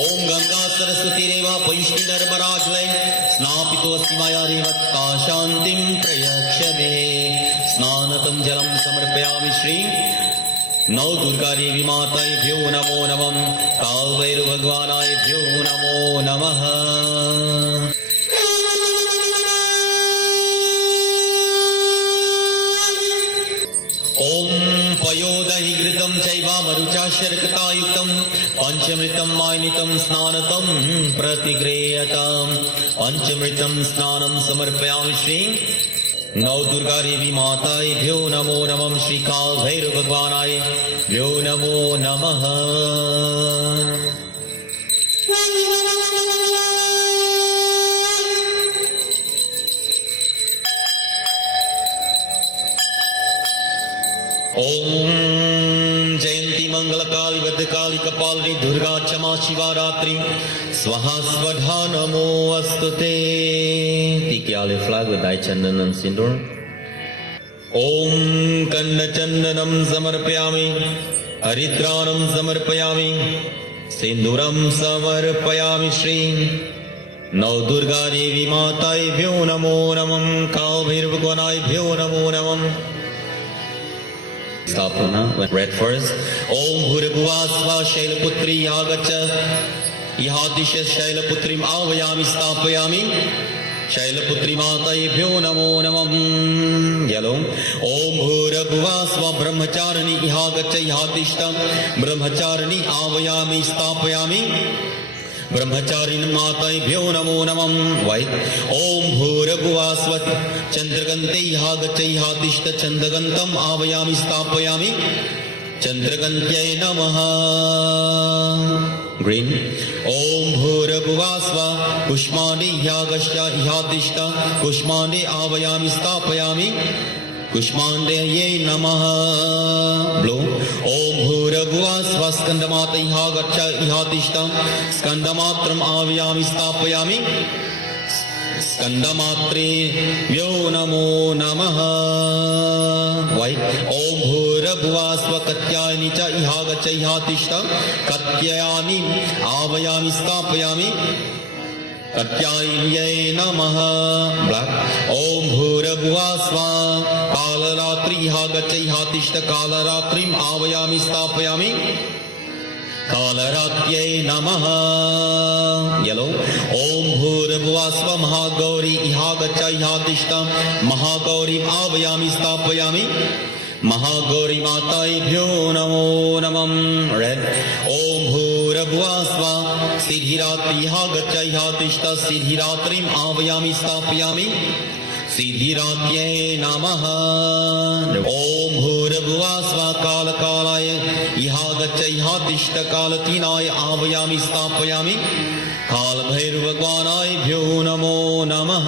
ओम गंगा सरस्वती रेवा पैष्णि नर्मराज्वै स्नापितोऽस्ति मया रेवत्ता शान्तिं प्रयच्छ मे स्नानतं जलं समर्पयामि श्री नवदुर्गादेवी माताभ्यो नमो नमः कालभैरवभगवानाभ्यो नमो नमः ओम पयोदहि घृतं चैवामरुचाशर्कतायुक्तं पंचमृतं मायनितं स्नानतं प्रतिगृह्यताम् पंचमृतं स्नानं समर्पयामि श्री नवदुर्गादेवी माताभ्यो नमो नमः श्री कालभैरवभगवानाभ्यो नमो नमः ओम जयंती मंगलकाली भद्रकाली कपालिनी दुर्गा क्षमा शिवरात्रि स्वाहा स्वधा नमो अस्तुते. Take your olive flag with thy chandanam sindur. Om kanna chandanam samarpayami haritranam samarpayami sinduram samarpayami shri Navdurga देवी माताभ्यो नमो नमः कालभैरवभगवानाभ्यो नमो नमः. स्थापना read first. ओम भूर्भुवः शैलपुत्री आगच्छ इहादिश शैलपुत्रीम् आवाहयामि स्थापयामि शैलपुत्री माताभ्यो नमो नमः. यलो ओम भूर्भुवः ब्रह्मचारिणी इहागच्छ इहादिष्ठ ब्रह्मचारिणी आवाहयामि स्थापयामि ब्रह्मचारिणी माताभ्यो नमो नमः. वै ओम भूर्भुवः चंद्रगंते इहागच्छ इहातिष्ठ चंद्रगंतम् आवाहयामि स्थापयामि चंद्रगंत्यै नमः. ग्रीन ओम भूर्भुवः कुष्माण्डे इहागच्छ इहातिष्ठ कुष्माण्डे आवाहयामि स्थापयामि कुष्माण्डये नमः. ब्लू ओम भूर्भुवः स्कंदमाता इहागच्छ इहातिष्ठ स्कंदमात्रम् आवाहयामि स्थापयामि स्कंदमात्रे व्यो नमो नमः. वै ओम भूर्भुवः कत्यायनि च इहागच्छ इहातिष्ठ कत्यायनि आवाहयामि स्थापयामि कत्यायन्यै नमः. ब्लैक ओम भूर्भुवः कालरात्रि इहागच्छ इहातिष्ठ कालरात्रिम् आवाहयामि स्थापयामि कालरात्र्यै नमः. येलो ओम भूर्भुवः महागौरी इहागच्छ इहातिष्ठ महागौरीम् आवाहयामि स्थापयामि महागौरी माताभ्यो नमो नमः. रेड ओम भूर्भुवः सिद्धिरात्रि इहागच्छ इहातिष्ठ सिद्धिरात्रिम् आवाहयामि स्थापयामि सिद्धिरात्र्यै नमः. ओम भूर्भुवः कालकालाय इहागच्छ इहातिष्ठ कालतीनाय आवाहयामि स्थापयामि कालभैरवभगवानाभ्यो नमो नमः.